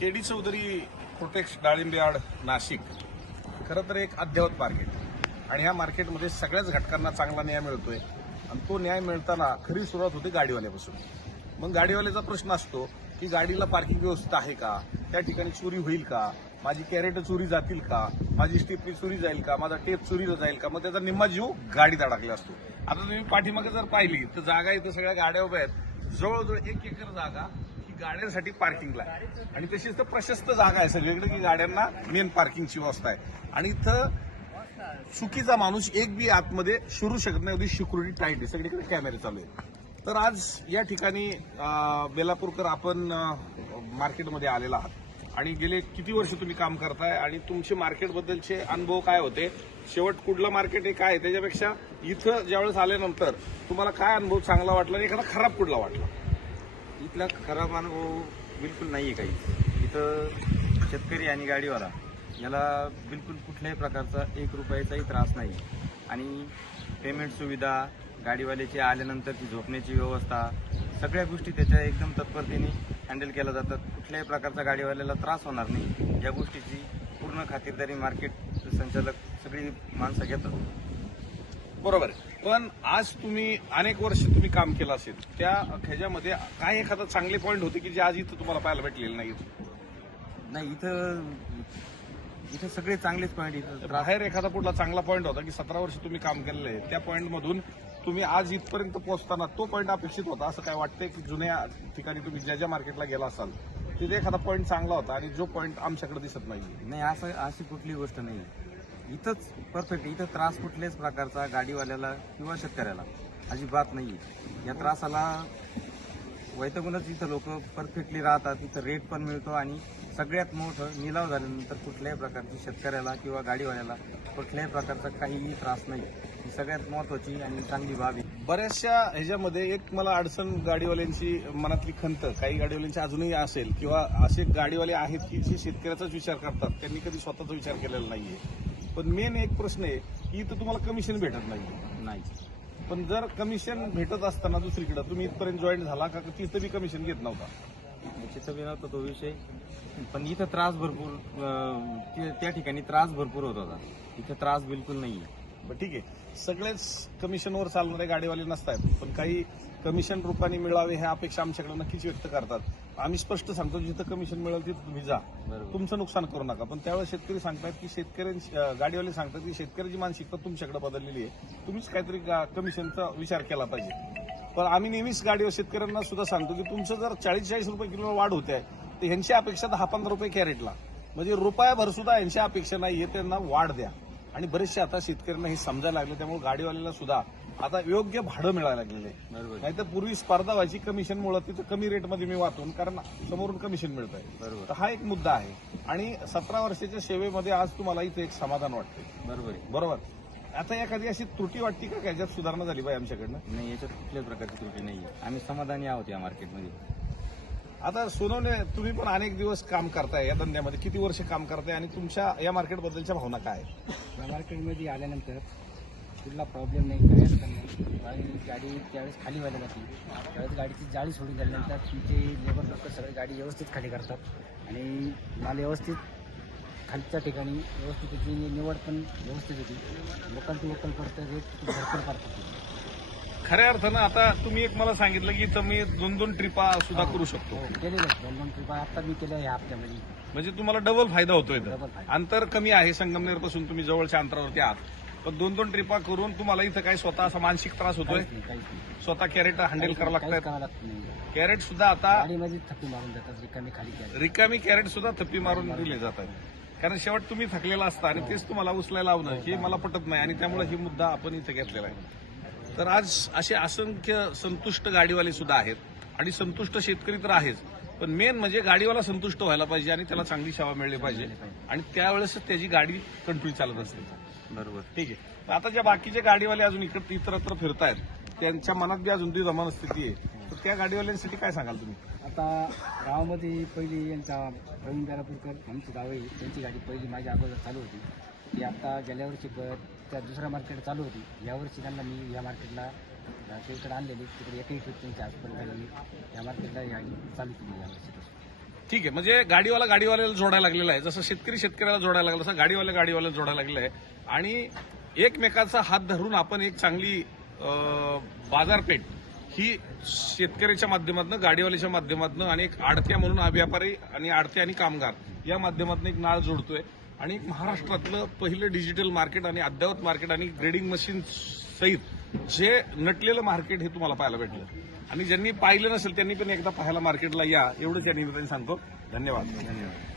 KD Chaudhari प्रोटेक्स डाळिंबेआड नाशिक. खरं तर एक अद्ययावत मार्केट. आणि ह्या मार्केटमध्ये सगळ्याच घटकांना चांगला न्याय मिळतोय. आणि तो न्याय मिळताना खरी सुरुवात होते गाडीवाल्यापासून. मग गाडीवाल्याचा प्रश्न असतो की गाडीला पार्किंग व्यवस्था आहे का? त्या ठिकाणी चोरी होईल का? माझी कॅरेट चोरी जातील का? माझी स्टेपनी चोरी जाईल का? माझा टेप चोरी जाईल का? मग त्याचा निम्मा जीव गाडीत अडकला असतो. आता तुम्ही पाठीमागे जर पाहिली तर जागा इथं सगळ्या गाड्या उभ्या आहेत. जवळजवळ एक एकर जागा गाड्यांसाठी पार्किंगला आहे. आणि तशीच तर प्रशस्त जागा आहे. सगळीकडे की गाड्यांना मेन पार्किंगची व्यवस्था आहे. आणि इथं चुकीचा माणूस एक बी आतमध्ये शिरू शकत नाही. एवढी सिक्युरिटी टाईट आहे. सगळीकडे कॅमेरे चालू आहे. तर आज या ठिकाणी बेलापूरकर आपण मार्केटमध्ये आलेला आहात. आणि गेले किती वर्ष तुम्ही काम करताय? आणि तुमचे मार्केटबद्दलचे अनुभव काय होते? शेवट कुठलं मार्केट हे काय त्याच्यापेक्षा इथं ज्यावेळेस आल्यानंतर तुम्हाला काय अनुभव चांगला वाटला आणि एखादा खराब कुठला वाटला? इथला खराब अनुभव बिलकुल नाही आहे काही. इथं शेतकरी आणि गाडीवाला याला बिलकुल कुठल्याही प्रकारचा एक रुपयाचाही त्रास नाही. आणि पेमेंट सुविधा गाडीवाल्याची आल्यानंतरची झोपण्याची व्यवस्था सगळ्या गोष्टी त्याच्या एकदम तत्परतेने हँडल केल्या जातात. कुठल्याही प्रकारचा गाडीवाल्याला त्रास होणार नाही. या गोष्टीची पूर्ण खातिरदारी मार्केट संचालक सगळी माणसं घेतात. बरोबर पण आज तुम्ही अनेक वर्ष तुम्ही काम केलं असेल त्या ह्याच्यामध्ये काय एखादा चांगले पॉईंट होते की जे आज इथं तुम्हाला पाहायला भेटलेले नाहीत नाही इथं इथं सगळे चांगलेच पॉईंट इथं बाहेर एखादा कुठला चांगला पॉईंट होता की सतरा वर्ष तुम्ही काम केलेलं आहे त्या पॉईंट मधून तुम्ही आज इथपर्यंत पोहोचताना तो पॉईंट अपेक्षित होता असं काय वाटतंय की जुन्या ठिकाणी तुम्ही ज्या ज्या मार्केटला गेला असाल तिथे एखादा पॉईंट चांगला होता आणि जो पॉईंट आमच्याकडे दिसत नाही नाही असं अशी कुठली गोष्ट नाही इथंच परफेक्ट इथं त्रास कुठल्याच प्रकारचा गाडीवाल्याला किंवा शेतकऱ्याला अजिबात नाही या त्रासाला वैतगुणच इथं लोक परफेक्टली राहतात इथं रेट पण मिळतो आणि सगळ्यात मोठं निलाव झाल्यानंतर कुठल्याही प्रकारची शेतकऱ्याला किंवा गाडीवाल्याला कुठल्याही प्रकारचा काहीही त्रास नाही ही सगळ्यात महत्वाची आणि चांगली बाब आहे. बऱ्याचशा ह्याच्यामध्ये एक मला अडचण गाडीवाल्यांची मनातली खंत काही गाडीवाल्यांची अजूनही असेल किंवा असे गाडीवाले आहेत की जे शेतकऱ्याचाच विचार करतात त्यांनी कधी स्वतःचा विचार केलेला नाहीये. पण मेन एक प्रश्न आहे की इथं तुम्हाला कमिशन भेटत नाही. नाही. पण जर कमिशन भेटत असताना दुसरीकडे तुम्ही इथपर्यंत जॉईन झाला का? तिथं बी कमिशन घेत नव्हता. त्याचा नव्हता तो विषय. पण इथं त्रास भरपूर अं, ते- त्या ठिकाणी त्रास भरपूर होत होता. इथं त्रास बिलकुल नाही बरं ठीक आहे. सगळेच कमिशनवर चालणारे गाडीवाले नसतात पण काही कमिशन रूपाने मिळावे ह्या अपेक्षा आमच्याकडे नक्कीच व्यक्त करतात. आम्ही स्पष्ट सांगतो जिथं कमिशन मिळेल तिथं तुम्ही जा. तुमचं नुकसान करू नका. पण त्यावेळेस शेतकरी सांगतात की शेतकऱ्यांची गाडीवाले सांगतात की शेतकऱ्याची मानसिकता तुमच्याकडे बदललेली आहे. तुम्हीच काहीतरी कमिशनचा विचार केला पाहिजे. पण आम्ही नेहमीच गाडीवर शेतकऱ्यांना सुद्धा सांगतो की तुमचं जर चाळीस चाळीस रुपये किलो वाढ होते आहे तर ह्यांची अपेक्षा दहा पंधरा रुपये कॅरेटला. म्हणजे रुपयाभर सुद्धा यांची अपेक्षा नाहीये त्यांना वाढ द्या. आणि बरेचसे आता शेतकऱ्यांना हे समजायला लागले त्यामुळे गाडीवाल्याला सुद्धा आता योग्य भाडं मिळायला लागलेलं आहे. बरोबर. नाही तर पूर्वी स्पर्धा व्हायची कमिशनमुळे तिथं कमी रेटमध्ये मी वाचून कारण समोरून कमिशन मिळत आहे बरोबर. तर हा एक मुद्दा आहे. आणि सतरा वर्षाच्या सेवेमध्ये आज तुम्हाला इथे एक समाधान वाटते बरोबर. बरोबर? आता एखादी अशी त्रुटी वाटते का? की याच्यात सुधारणा झाली पाहिजे आमच्याकडनं? नाही याच्यात कुठल्याही प्रकारची त्रुटी नाही आम्ही समाधानी आहोत या मार्केटमध्ये आता सोनवणे तुम्ही पण अनेक दिवस काम करताय या धंद्यामध्ये. किती वर्ष काम करताय आणि तुमच्या या मार्केटबद्दलच्या भावना काय आहेत? या मार्केटमध्ये आल्यानंतर कुठला प्रॉब्लेम नाही काही अडचण नाही. आणि गाडी त्यावेळेस खाली व्हायला जाते त्यावेळेस गाडीची जाळी सोडून झाल्यानंतर तिथे लेबर लोक सगळे गाडी व्यवस्थित खाली करतात. आणि माल व्यवस्थित खालच्या ठिकाणी व्यवस्थित त्याची निवड पण व्यवस्थित होती. लोकांची वकल पडतं रेट भरपूर करतात खऱ्या अर्थानं आता तुम्ही एक मला सांगितलं की इथं मी दोन दोन ट्रिपा सुद्धा करू शकतो. केलेलं आहे. दोन दोन ट्रिपा आत्ता मी केल्या ह्या हप्त्यामध्ये. म्हणजे तुम्हाला डबल फायदा होतोय इथं. डबल फायदा. अंतर कमी आहे संगमनेरपासून तुम्ही जवळच्या अंतरावरती आहात. पण दोन दोन ट्रिपा करून तुम्हाला इथं काय स्वतः असा मानसिक त्रास होतोय? काहीच नाही काहीच नाही. स्वतः कॅरेट हँडल करावं काहीच लागतात करावं लागत नाही. कॅरेट सुद्धा आता गाडीमध्ये थप्पी मारून जातात रिकामी खाली केलं रिकामी कॅरेट सुद्धा थप्पी मारून दिले जातात. कारण शेवट तुम्ही थकलेला असता आणि तेच तुम्हाला उचलायला लावणं हे. मला पटत नाही आणि त्यामुळे ही मुद्दा आपण इथे घेतलेला आहे. तर आज असे असंख्य संतुष्ट गाडीवाले सुद्धा आहेत. आणि संतुष्ट शेतकरी तर आहेच. पण मेन म्हणजे गाडीवाला संतुष्ट व्हायला पाहिजे आणि त्याला चांगली सेवा मिळली पाहिजे. आणि त्यावेळेस त्याची गाडी कंट्रोल चालत असते बरोबर. ठीक आहे. आता ज्या बाकीचे गाडीवाले अजून इकडे इतरत्र फिरतायत त्यांच्या मनात बी अजून ती मनस्थिती आहे. तर त्या गाडीवाल्यांसाठी काय सांगाल तुम्ही? आता गावामध्ये पहिली यांचा प्रवीण बेलापूरकर आमची गाव आहे त्यांची गाडी पहिली माझ्या अगोदर चालू होती. ती आता गेल्या वर्षी त्या दुसऱ्या मार्केट चालू होती. यावर्षी त्यांना मी या मार्केटला तिकडे आणलेली तिकडे एकही ट्रिप त्यांची आजपर्यंत झाली या मार्केटला चालू केली यावर्षी ठीक आहे म्हणजे गाडीवाला गाडीवाल्याला जोडायला लागलेला आहे. जसं शेतकरी शेतकऱ्याला जोडायला लागला तसं गाडीवाला गाडीवाल्याला जोडायला लागलेला आहे. आणि एकमेकाचा हात धरून आपण एक चांगली बाजारपेठ ही शेतकऱ्याच्या माध्यमातून गाडीवाल्याच्या माध्यमातून आणि एक आडत्या म्हणून व्यापारी आणि आडते आणि कामगार या माध्यमातून एक नाळ जोडतोय. आणि महाराष्ट्रातलं पहिलं डिजिटल मार्केट आणि अद्ययावत मार्केट आणि ग्रेडिंग मशीन सहित जे नटलेलं मार्केट हे तुम्हाला पाहायला भेटलं. आणि ज्यांनी पाहिलं नसेल त्यांनी पण एकदा पाहायला मार्केटला या. एवढंच या निमित्ताने सांगतो. धन्यवाद. धन्यवाद.